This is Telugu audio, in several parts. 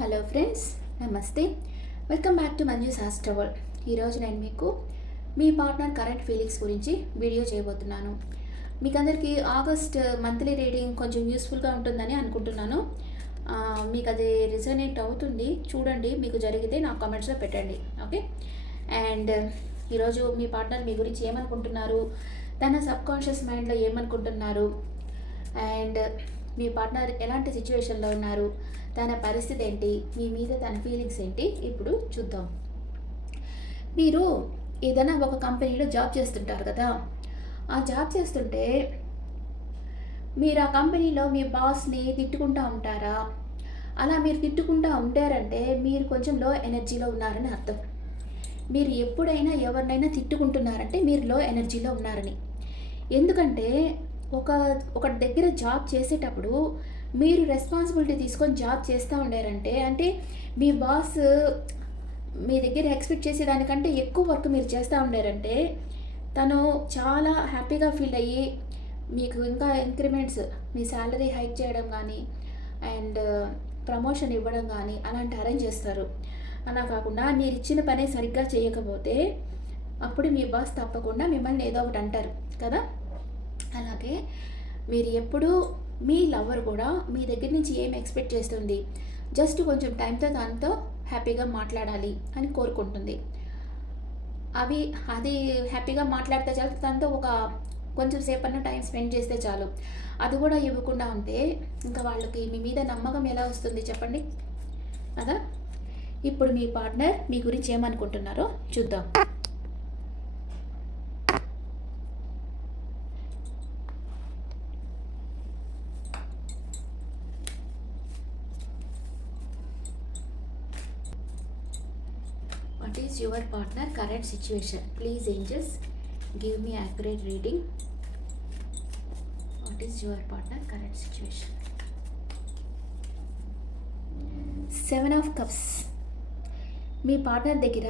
హలో ఫ్రెండ్స్, నమస్తే. వెల్కమ్ బ్యాక్ టు మంజూస్ హాస్టవల్. ఈరోజు నేను మీకు మీ పార్ట్నర్ కరెంట్ ఫీలింగ్స్ గురించి వీడియో చేయబోతున్నాను. మీకు అందరికీ ఆగస్ట్ మంత్లీ రీడింగ్ కొంచెం యూస్ఫుల్గా ఉంటుందని అనుకుంటున్నాను. మీకు అది రిజనేట్ అవుతుంది, చూడండి. మీకు జరిగితే నాకు కామెంట్స్లో పెట్టండి, ఓకే? అండ్ ఈరోజు మీ పార్ట్నర్ మీ గురించి ఏమనుకుంటున్నారు, తన సబ్కాన్షియస్ మైండ్లో ఏమనుకుంటున్నారు, అండ్ మీ పార్ట్నర్ ఎలాంటి సిచ్యువేషన్లో ఉన్నారు, తన పరిస్థితి ఏంటి, మీ మీద తన ఫీలింగ్స్ ఏంటి, ఇప్పుడు చూద్దాం. మీరు ఏదైనా ఒక కంపెనీలో జాబ్ చేస్తుంటారు కదా. ఆ జాబ్ చేస్తుంటే మీరు ఆ కంపెనీలో మీ బాస్ని తిట్టుకుంటూ ఉంటారా? అలా మీరు తిట్టుకుంటూ ఉంటారంటే మీరు కొంచెం లో ఎనర్జీలో ఉన్నారని అర్థం. మీరు ఎప్పుడైనా ఎవరినైనా తిట్టుకుంటున్నారంటే మీరు లో ఎనర్జీలో ఉన్నారని. ఎందుకంటే ఒక దగ్గర జాబ్ చేసేటప్పుడు మీరు రెస్పాన్సిబిలిటీ తీసుకొని జాబ్ చేస్తూ ఉండారంటే, అంటే మీ బాస్ మీ దగ్గర ఎక్స్పెక్ట్ చేసేదానికంటే ఎక్కువ వర్క్ మీరు చేస్తూ ఉండారంటే తను చాలా హ్యాపీగా ఫీల్ అయ్యి మీకు ఇంకా ఇంక్రిమెంట్స్, మీ శాలరీ హైక్ చేయడం కానీ అండ్ ప్రమోషన్ ఇవ్వడం కానీ అలాంటి అరేంజ్ చేస్తారు. అలా కాకుండా మీరు ఇచ్చిన పనే సరిగ్గా చేయకపోతే అప్పుడు మీ బాస్ తప్పకుండా మిమ్మల్ని ఏదో ఒకటి అంటారు కదా. అలాగే మీరు ఎప్పుడూ మీ లవర్ కూడా మీ దగ్గర నుంచి ఏం ఎక్స్పెక్ట్ చేస్తుంది, జస్ట్ కొంచెం టైంతో దాంతో హ్యాపీగా మాట్లాడాలి అని కోరుకుంటుంది. అది హ్యాపీగా మాట్లాడితే చాలు, దాంతో కొంచెం సేపన్న టైం స్పెండ్ చేస్తే చాలు. అది కూడా ఇవ్వకుండా ఉంటే ఇంకా వాళ్ళకి మీ మీద నమ్మకం ఎలా వస్తుంది చెప్పండి కదా. ఇప్పుడు మీ పార్ట్నర్ మీ గురించి ఏమనుకుంటున్నారో చూద్దాం. What is your partner current situation? Please angels, give me accurate reading. What is your partner current situation? 7 of Cups. Me partner దగ్గర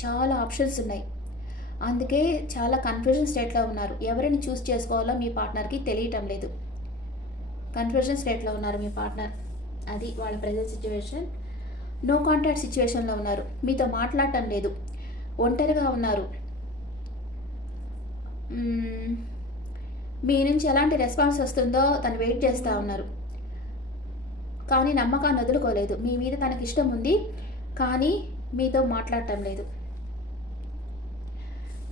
చాలా ఆప్షన్స్ ఉన్నాయి, అందుకే చాలా కన్ఫ్యూజన్ స్టేట్లో ఉన్నారు. ఎవరిని చూస్ చేసుకోవాలో మీ పార్ట్నర్కి తెలియటం లేదు. కన్ఫ్యూజన్ స్టేట్లో ఉన్నారు మీ పార్ట్నర్, అది వాళ్ళ ప్రెజెంట్ సిచ్యువేషన్. నో కాంటాక్ట్ సిచ్యువేషన్లో ఉన్నారు, మీతో మాట్లాడటం లేదు, ఒంటరిగా ఉన్నారు. మీ నుంచి ఎలాంటి రెస్పాన్స్ వస్తుందో తను వెయిట్ చేస్తూ ఉన్నారు, కానీ నమ్మకాన్ని వదులుకోలేదు. మీ మీద తనకి ఇష్టం ఉంది, కానీ మీతో మాట్లాడటం లేదు.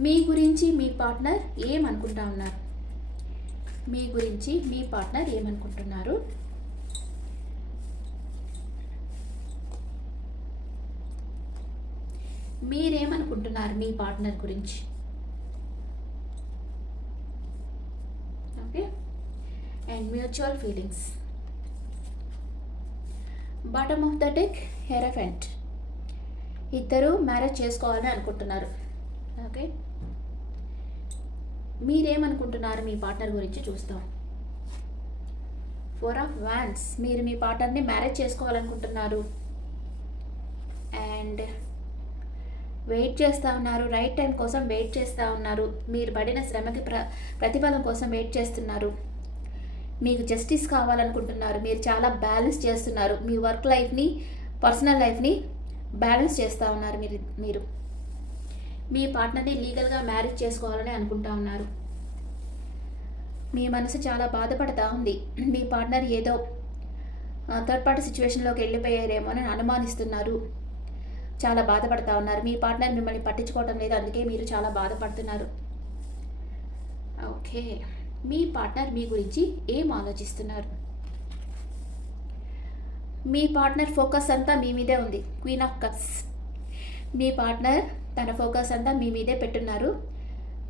మీ గురించి మీ పార్ట్నర్ ఏమనుకుంటా ఉన్నారు? మీ గురించి మీ పార్ట్నర్ ఏమనుకుంటున్నారు? మీరేమనుకుంటున్నారు మీ పార్ట్నర్ గురించి? Okay. And mutual feelings. Bottom of the deck, hierophant. ఇద్దరు మ్యారేజ్ చేసుకోవాలని అనుకుంటున్నారు. ఓకే. మీరేమనుకుంటున్నారు మీ పార్ట్నర్ గురించి చూస్తాం. 4 ఆఫ్ వాండ్స్. మీరు మీ పార్ట్నర్ని మ్యారేజ్ చేసుకోవాలనుకుంటున్నారు అండ్ వెయిట్ చేస్తూ ఉన్నారు. రైట్ టైం కోసం వెయిట్ చేస్తూ ఉన్నారు. మీరు పడిన శ్రమకి ప్రతిఫలం కోసం వెయిట్ చేస్తున్నారు. మీకు జస్టిస్ కావాలనుకుంటున్నారు. మీరు చాలా బ్యాలెన్స్ చేస్తున్నారు. మీ వర్క్ లైఫ్ని, పర్సనల్ లైఫ్ని బ్యాలెన్స్ చేస్తూ ఉన్నారు. మీరు మీ పార్ట్నర్ని లీగల్గా మ్యారేజ్ చేసుకోవాలని అనుకుంటా ఉన్నారు. మీ మనసు చాలా బాధపడతా ఉంది. మీ పార్ట్నర్ ఏదో థర్డ్ పార్టీ సిచ్యువేషన్లోకి వెళ్ళిపోయారేమో అని అనుమానిస్తున్నారు. చాలా బాధపడతా ఉన్నారు. మీ పార్ట్నర్ మిమ్మల్ని పట్టించుకోవటం లేదు, అందుకే మీరు చాలా బాధపడుతున్నారు. ఓకే. మీ పార్ట్నర్ మీ గురించి ఏం ఆలోచిస్తున్నారు? మీ పార్ట్నర్ ఫోకస్ అంతా మీ మీదే ఉంది. Queen of cups. Me partner తన ఫోకస్ అంతా మీ మీదే పెట్టున్నారు.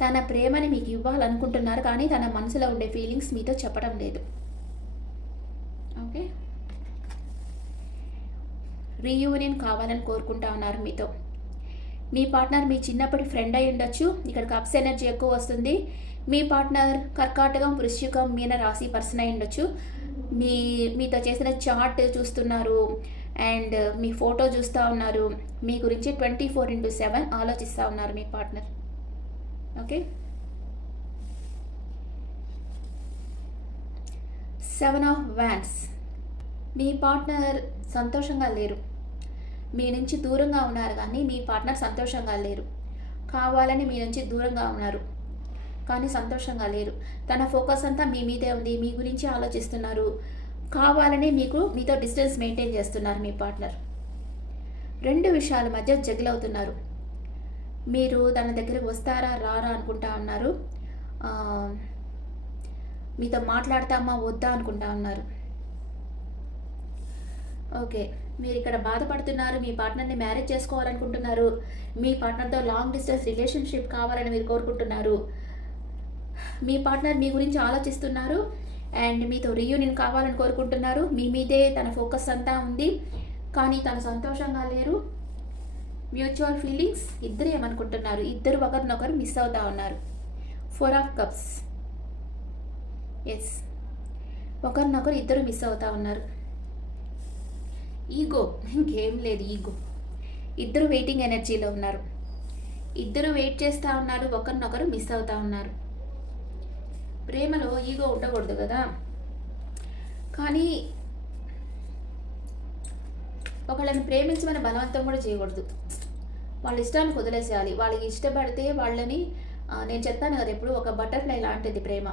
తన ప్రేమని మీకు ఇవ్వాలనుకుంటున్నారు, కానీ తన మనసులో ఉండే ఫీలింగ్స్ మీతో చెప్పడం లేదు. ఓకే. రీయూనియన్ కావాలని కోరుకుంటా ఉన్నారు మీతో. మీ పార్ట్నర్ మీ చిన్నప్పటి ఫ్రెండ్ అయి ఉండొచ్చు. ఇక్కడ కప్స్ ఎనర్జీ ఎక్కువ వస్తుంది. మీ పార్ట్నర్ కర్కాటకం, వృశ్చికం, మీన రాశి పర్సన్ అయి ఉండొచ్చు. మీతో చేసిన చాట్ చూస్తున్నారు అండ్ మీ ఫోటో చూస్తూ ఉన్నారు. మీ గురించి 24/7 ఆలోచిస్తూ ఉన్నారు మీ పార్ట్నర్. ఓకే. 7 of wands. మీ పార్ట్నర్ సంతోషంగా లేరు. మీ నుంచి దూరంగా ఉన్నారు కానీ మీ పార్ట్నర్ సంతోషంగా లేరు. కావాలని మీ నుంచి దూరంగా ఉన్నారు కానీ సంతోషంగా లేరు. తన ఫోకస్ అంతా మీ మీదే ఉంది. మీ గురించి ఆలోచిస్తున్నారు. కావాలని మీతో డిస్టెన్స్ మెయింటైన్ చేస్తున్నారు మీ పార్ట్నర్. 2 విషయాల మధ్య జగిల్ అవుతున్నారు. మీరు తన దగ్గరికి వస్తారా రారా అనుకుంటా ఉన్నారు. మీతో మాట్లాడతామా వద్దా అనుకుంటా ఉన్నారు. ఓకే, మీరు ఇక్కడ బాధపడుతున్నారు. మీ పార్ట్నర్ని మ్యారేజ్ చేసుకోవాలనుకుంటున్నారు. మీ పార్ట్నర్తో లాంగ్ డిస్టెన్స్ రిలేషన్షిప్ కావాలని మీరు కోరుకుంటున్నారు. మీ పార్ట్నర్ మీ గురించి ఆలోచిస్తున్నారు అండ్ మీతో రీయూనియన్ కావాలని కోరుకుంటున్నారు. మీ మీదే తన ఫోకస్ అంతా ఉంది కానీ తను సంతోషంగా లేరు. మ్యూచువల్ ఫీలింగ్స్ ఇద్దరు ఏమనుకుంటున్నారు, ఇద్దరు ఒకరినొకరు మిస్ అవుతా ఉన్నారు. 4 ఆఫ్ కప్స్. ఎస్, ఒకరినొకరు ఇద్దరు మిస్ అవుతా ఉన్నారు. ఈగో, ఇంకేం లేదు, ఈగో. ఇద్దరు వెయిటింగ్ ఎనర్జీలో ఉన్నారు. ఇద్దరు వెయిట్ చేస్తూ ఉన్నారు, ఒకరినొకరు మిస్ అవుతా ఉన్నారు. ప్రేమలో ఈగో ఉండకూడదు కదా, కానీ ఒకళ్ళని ప్రేమించమని బలవంతం కూడా చేయకూడదు. వాళ్ళ ఇష్టాన్ని వదిలేసేయాలి. వాళ్ళకి ఇష్టపడితే వాళ్ళని నేను చెప్తాను కదా ఎప్పుడు, ఒక బటర్ఫ్లై లాంటిది ప్రేమ.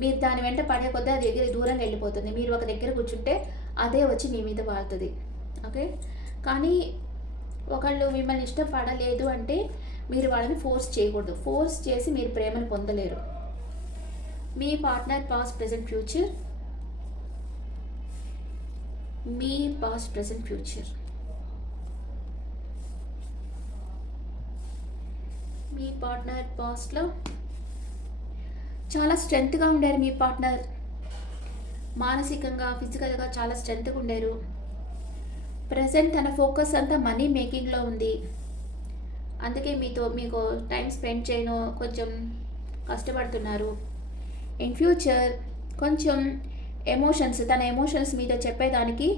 మీరు దాని వెంట పడే కొద్దీ అది ఎగిరి దూరంగా వెళ్ళిపోతుంది. మీరు ఒక దగ్గర కూర్చుంటే అదే వచ్చి మీ మీద వాళ్తుంది. ఓకే, కానీ ఒకళ్ళు మిమ్మల్ని ఇష్టపడలేదు అంటే మీరు వాళ్ళని ఫోర్స్ చేయకూడదు. ఫోర్స్ చేసి మీరు ప్రేమను పొందలేరు. మీ పార్ట్నర్ పాస్ట్ ప్రెజెంట్ ఫ్యూచర్. మీ పాస్ట్ ప్రెజెంట్ ఫ్యూచర్. మీ పార్ట్నర్ పాస్ట్లో చాలా స్ట్రెంగ్త్గా ఉండారు. మీ పార్ట్నర్ మానసికంగా ఫిజికల్గా చాలా స్ట్రెంగ్త్గా ఉండారు. ప్రజెంట్ తన ఫోకస్ అంతా మనీ మేకింగ్లో ఉంది. అందుకే మీకు టైం స్పెండ్ చేయను కొంచెం కష్టపడుతున్నారు. ఇన్ ఫ్యూచర్ కొంచెం తన ఎమోషన్స్ మీద చెప్పేదానికి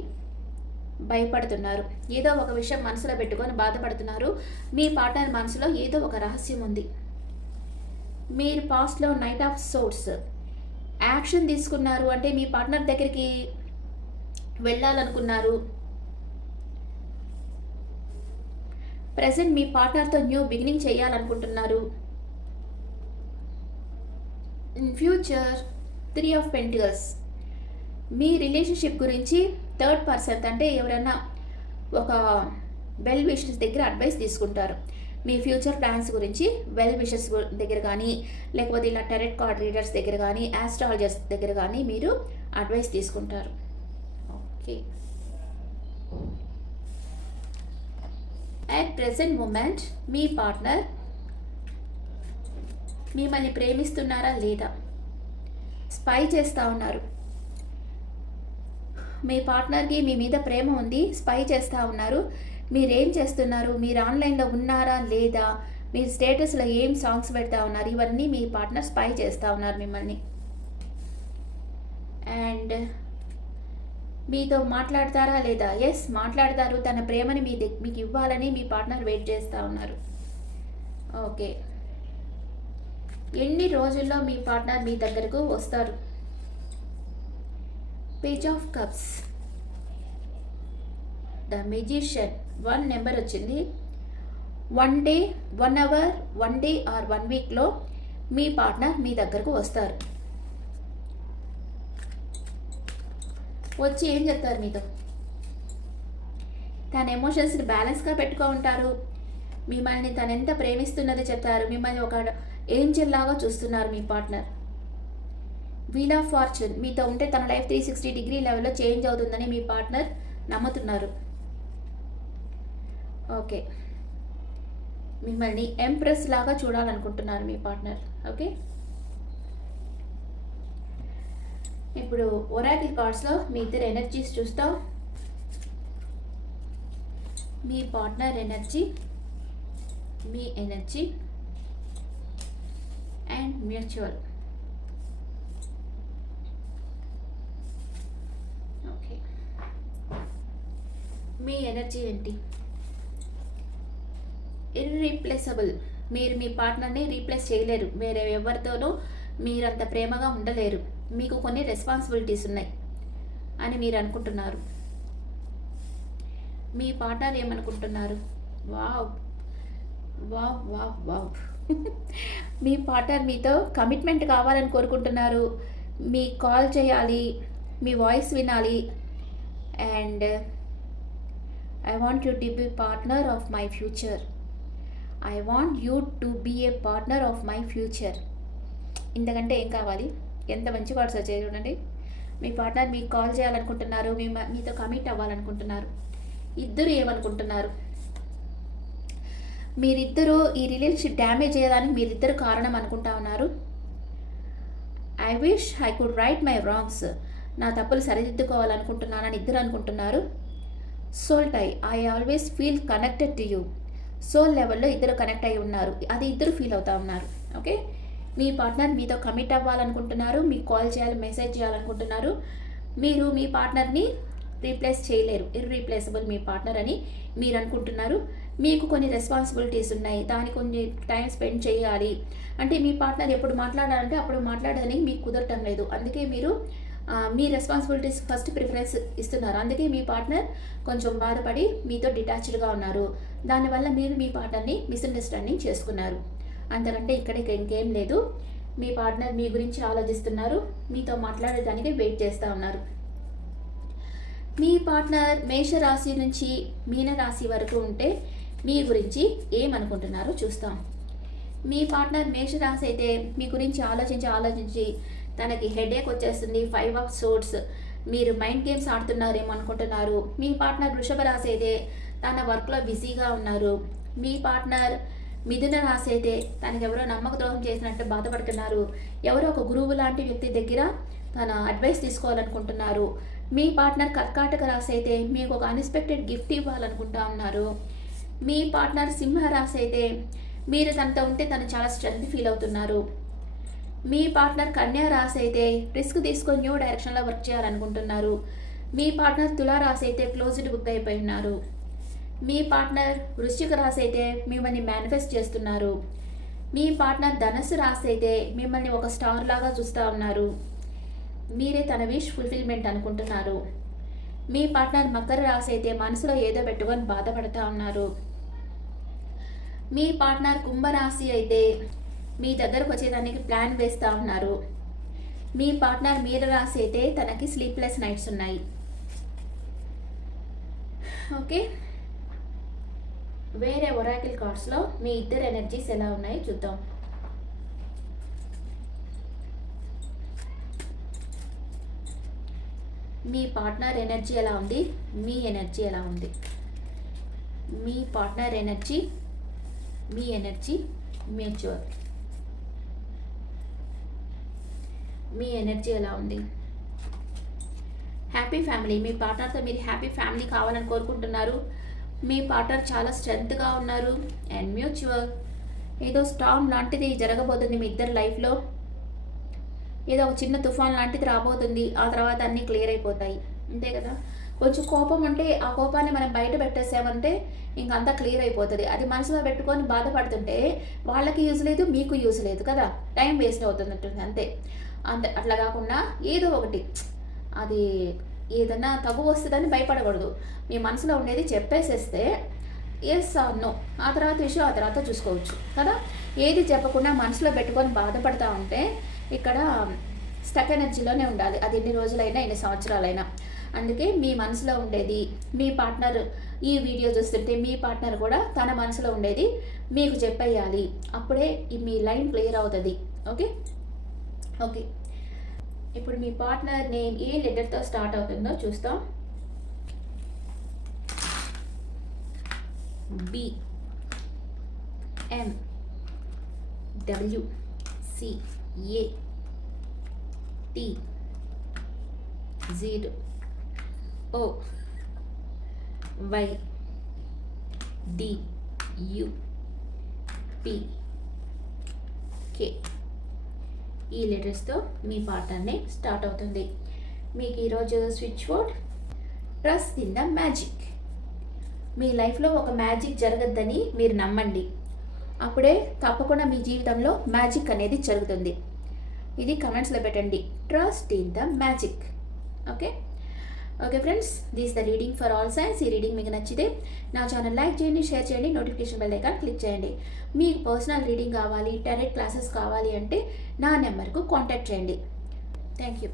భయపడుతున్నారు. ఏదో ఒక విషయం మనసులో పెట్టుకొని బాధపడుతున్నారు. మీ పార్ట్నర్ మనసులో ఏదో ఒక రహస్యం ఉంది. మీరు పాస్ట్లో నైట్ ఆఫ్ సోర్స్ యాక్షన్ తీసుకున్నారు అంటే మీ పార్ట్నర్ దగ్గరికి వెళ్ళాలనుకున్నారు. ప్రెసెంట్ మీ పార్ట్నర్తో న్యూ బిగినింగ్ చేయాలనుకుంటున్నారు. In future 3 of pentacles. Me relationship గురించి థర్డ్ పర్సన్ అంటే ఎవరైనా ఒక వెల్ విషర్స్ దగ్గర అడ్వైస్ తీసుకుంటారు. మీ ఫ్యూచర్ ప్లాన్స్ గురించి వెల్ విషర్స్ దగ్గర కానీ లేకపోతే ఇలా టారెట్ కార్డ్ రీడర్స్ దగ్గర కానీ ఆస్ట్రాలజర్స్ దగ్గర కానీ మీరు అడ్వైస్ తీసుకుంటారు. ఓకే, అట్ ప్రెసెంట్ మూమెంట్ మీ పార్ట్నర్ మిమ్మల్ని ప్రేమిస్తున్నారా లేదా స్పై చేస్తూ ఉన్నారు. మీ పార్ట్నర్కి మీ మీద ప్రేమ ఉంది, స్పై చేస్తూ ఉన్నారు. మీరేం చేస్తున్నారు, మీరు ఆన్లైన్లో ఉన్నారా లేదా, మీరు స్టేటస్లో ఏం సాంగ్స్ పెడతా ఉన్నారు, ఇవన్నీ మీ పార్ట్నర్ స్పై చేస్తూ ఉన్నారు మిమ్మల్ని. అండ్ మీతో మాట్లాడతారా లేదా? ఎస్, మాట్లాడతారు. తన ప్రేమని మీకు ఇవ్వాలని మీ పార్ట్నర్ వెయిట్ చేస్తూ ఉన్నారు. ఓకే, ఎన్ని రోజుల్లో మీ పార్ట్నర్ మీ దగ్గరకు వస్తారు? Page of cups, the magician. 1 number వచ్చింది. 1 డే, 1 అవర్, 1 డే ఆర్ 1 వీక్లో మీ పార్ట్నర్ మీ దగ్గరకు వస్తారు. వచ్చి ఏం చెప్తారు మీతో? తన ఎమోషన్స్ని బ్యాలెన్స్గా పెట్టుకో ఉంటారు. మిమ్మల్ని తను ఎంత ప్రేమిస్తున్నది చెప్తారు. మిమ్మల్ని ఒక ఏంజెల్ లాగా చూస్తున్నారు మీ పార్ట్నర్. Wheel of fortune. మీతో ఉంటే తన లైఫ్ 360 డిగ్రీ లెవెల్లో చేంజ్ అవుతుందని మీ పార్ట్నర్ నమ్ముతున్నారు. ఓకే, మిమ్మల్ని ఎంప్రెస్ లాగా చూడాలనుకుంటున్నారు మీ పార్ట్నర్. ఓకే, ఇప్పుడు ఒరాకిల్ కార్డ్స్లో మీ ఇద్దరు ఎనర్జీస్ చూస్తాం. మీ పార్ట్నర్ ఎనర్జీ, మీ ఎనర్జీ అండ్ మ్యూచువల్. ఓకే, మీ ఎనర్జీ ఏంటి? ఇర్రీప్లేసబుల్. మీరు మీ పార్ట్నర్ని రీప్లేస్ చేయలేరు. వేరే ఎవరితోనూ మీరంత ప్రేమగా ఉండలేరు. మీకు కొన్ని రెస్పాన్సిబిలిటీస్ ఉన్నాయి. అని మీరు అనుకుంటున్నారు. మీ పార్ట్నర్ ఏమనుకుంటున్నారు? వావ్ వావ్ వావ్ వావ్ మీ పార్ట్నర్ మీతో కమిట్మెంట్ కావాలని కోరుకుంటున్నారు. మీ కాల్ చేయాలి, మీ వాయిస్ వినాలి, and I want you to be partner of my future. I want you to be a partner of my future. ఇంతకంటే ఏం కావాలి? ఎంత మంచి వర్డ్స్ వచ్చాయి చూడండి. మీ పార్ట్నర్ మీకు కాల్ చేయాలనుకుంటున్నారు, మీతో కమిట్ అవ్వాలనుకుంటున్నారు. ఇద్దరు ఏమనుకుంటున్నారు? మీరిద్దరూ ఈ రిలేషన్షిప్ డ్యామేజ్ చేయడానికి మీరిద్దరు కారణం అనుకుంటా ఉన్నారు. I wish I could right my wrongs. నా తప్పులు సరిదిద్దుకోవాలనుకుంటున్నానని ఇద్దరు అనుకుంటున్నారు. Soul tie, I always feel connected to you. Soul లెవెల్లో ఇద్దరు కనెక్ట్ అయి ఉన్నారు. అది ఇద్దరు ఫీల్ అవుతూ ఉన్నారు. ఓకే, మీ పార్ట్నర్ మీతో కమిట్ అవ్వాలనుకుంటున్నారు, మీకు కాల్ చేయాలి, మెసేజ్ చేయాలనుకుంటున్నారు. మీరు మీ పార్ట్నర్ని రీప్లేస్ చేయలేరు, ఇర్రీప్లేసబుల్ మీ పార్ట్నర్ అని మీరు అనుకుంటున్నారు. మీకు కొన్ని రెస్పాన్సిబిలిటీస్ ఉన్నాయి, దానికి కొన్ని టైం స్పెండ్ చేయాలి. అంటే మీ పార్ట్నర్ ఎప్పుడు మాట్లాడాలంటే అప్పుడు మాట్లాడడానికి మీకు కుదరటం లేదు. అందుకే మీరు మీ రెస్పాన్సిబిలిటీస్ ఫస్ట్ ప్రిఫరెన్స్ ఇస్తున్నారు. అందుకే మీ పార్ట్నర్ కొంచెం బాధపడి మీతో డిటాచ్డ్గా ఉన్నారు. దానివల్ల మీరు మీ పార్ట్నర్ని మిస్అండర్స్టాండింగ్ చేసుకున్నారు. అంతకంటే ఇక్కడ ఇంకేం లేదు. మీ పార్ట్నర్ మీ గురించి ఆలోచిస్తున్నారు, మీతో మాట్లాడేదానికి వెయిట్ చేస్తూ ఉన్నారు. మీ పార్ట్నర్ మేషరాశి నుంచి మీనరాశి వరకు ఉంటే మీ గురించి ఏమనుకుంటున్నారో చూస్తాం. మీ పార్ట్నర్ మేషరాశి అయితే మీ గురించి ఆలోచించి తనకి హెడేక్ వచ్చేస్తుంది, 5 ఆఫ్ సోర్డ్స్, మీరు మైండ్ గేమ్స్ ఆడుతున్నారేమో అనుకుంటున్నారు. మీ పార్ట్నర్ వృషభ రాశి అయితే తన వర్క్లో బిజీగా ఉన్నారు. మీ పార్ట్నర్ మిథున రాశి అయితే తనకి ఎవరో నమ్మక ద్రోహం చేసినట్టు బాధపడుతున్నారు. ఎవరో ఒక గురువు లాంటి వ్యక్తి దగ్గర తన అడ్వైస్ తీసుకోవాలనుకుంటున్నారు. మీ పార్ట్నర్ కర్కాటక రాశి అయితే మీకు ఒక అన్ఎక్స్పెక్టెడ్ గిఫ్ట్ ఇవ్వాలనుకుంటా ఉన్నారు. మీ పార్ట్నర్ సింహ రాశి అయితే మీరు తనతో ఉంటే తను చాలా స్ట్రెంత్ ఫీల్ అవుతున్నారు. మీ పార్ట్నర్ కన్యా రాశి అయితే రిస్క్ తీసుకొని న్యూ డైరెక్షన్లో వర్క్ చేయాలనుకుంటున్నారు. మీ పార్ట్నర్ తులా రాశి అయితే క్లోజ్డ్ బుక్ అయిపోయి ఉన్నారు. మీ పార్ట్నర్ వృశ్చిక రాశి అయితే మిమ్మల్ని మేనిఫెస్ట్ చేస్తున్నారు. మీ పార్ట్నర్ ధనుస్సు రాశి అయితే మిమ్మల్ని ఒక స్టార్ లాగా చూస్తూ ఉన్నారు. మీరే తన విష్ ఫుల్ఫిల్మెంట్ అనుకుంటున్నారు. మీ పార్ట్నర్ మకర రాశి అయితే మనసులో ఏదో పెట్టుకొని బాధపడుతూ ఉన్నారు. మీ పార్ట్నర్ కుంభరాశి అయితే మీ దగ్గరకు వచ్చేదానికి ప్లాన్ వేస్తూ ఉన్నారు. మీ పార్ట్నర్ మీనరాశి అయితే తనకి స్లీప్లెస్ నైట్స్ ఉన్నాయి. ఓకే, వేరే ఒరాకిల్ కార్డ్స్లో మీ ఇద్దరు ఎనర్జీస్ ఎలా ఉన్నాయో చూద్దాం. మీ పార్ట్నర్ ఎనర్జీ ఎలా ఉంది, మీ ఎనర్జీ ఎలా ఉంది? మీ పార్ట్నర్ ఎనర్జీ, మీ ఎనర్జీ మ్యూచువల్. మీ ఎనర్జీ ఎలా ఉంది? Happy family. మీ పార్ట్నర్తో మీరు హ్యాపీ ఫ్యామిలీ కావాలని కోరుకుంటున్నారు. మీ పార్ట్నర్ చాలా స్ట్రెంగ్త్గా ఉన్నారు. And mutual. ఏదో స్టార్మ్ లాంటిది జరగబోతుంది మీ ఇద్దరు లైఫ్లో. ఏదో ఒక చిన్న తుఫాన్ లాంటిది రాబోతుంది. ఆ తర్వాత అన్నీ క్లియర్ అయిపోతాయి, అంతే కదా. కొంచెం కోపం అంటే ఆ కోపాన్ని మనం బయట పెట్టేసామంటే ఇంకంతా క్లియర్ అయిపోతుంది. అది మనసులో పెట్టుకొని బాధపడుతుంటే వాళ్ళకి యూజ్ లేదు, మీకు యూజ్ లేదు కదా, టైం వేస్ట్ అవుతున్నట్టుంది అంతే. అట్లా కాకుండా ఏదో ఒకటి, అది ఏదన్నా తగు వస్తుందని భయపడకూడదు. మీ మనసులో ఉండేది చెప్పేసేస్తే ఎస్ ఆర్ నో, ఆ తర్వాత విషయం ఆ తర్వాత చూసుకోవచ్చు కదా. ఏది చెప్పకుండా మనసులో పెట్టుకొని బాధపడతా ఉంటే ఇక్కడ స్టక్ ఎనర్జీలోనే ఉండాలి, అది ఎన్ని రోజులైనా ఎన్ని సంవత్సరాలైనా. అందుకే మీ మనసులో ఉండేది మీ పార్ట్నర్, ఈ వీడియో చూస్తుంటే మీ పార్ట్నర్ కూడా తన మనసులో ఉండేది మీకు చెప్పేయాలి. అప్పుడే మీ లైన్ క్లియర్ అవుతుంది. ఓకే ఓకే, ఇప్పుడు మీ పార్ట్నర్ నేమ్ ఏ లెటర్తో స్టార్ట్ అవుతుందో చూస్తాం. బి, ఎం, డబ్ల్యూ, సి, ఏ, T, Z, O, Y, D, U, P, K. ఈ లెటర్స్తో మీ పార్ట్నర్ని స్టార్ట్ అవుతుంది. మీకు ఈరోజు switch word trust in the magic. మీ లైఫ్లో ఒక మ్యాజిక్ జరగద్దని మీరు నమ్మండి, అప్పుడే తప్పకుండా మీ జీవితంలో మ్యాజిక్ అనేది జరుగుతుంది. ఇది కమెంట్స్లో పెట్టండి, trust in the magic. Okay, okay friends, this the reading for all science. ఈ రీడింగ్ మీకు నచ్చితే నా ఛానల్ లైక్ చేయండి, షేర్ చేయండి, నోటిఫికేషన్ బెల్ ఐకాన్ క్లిక్ చేయండి. మీకు పర్సనల్ రీడింగ్ కావాలి, టారెట్ క్లాసెస్ కావాలి అంటే నా నెంబర్కు కాంటాక్ట్ చేయండి. Thank you.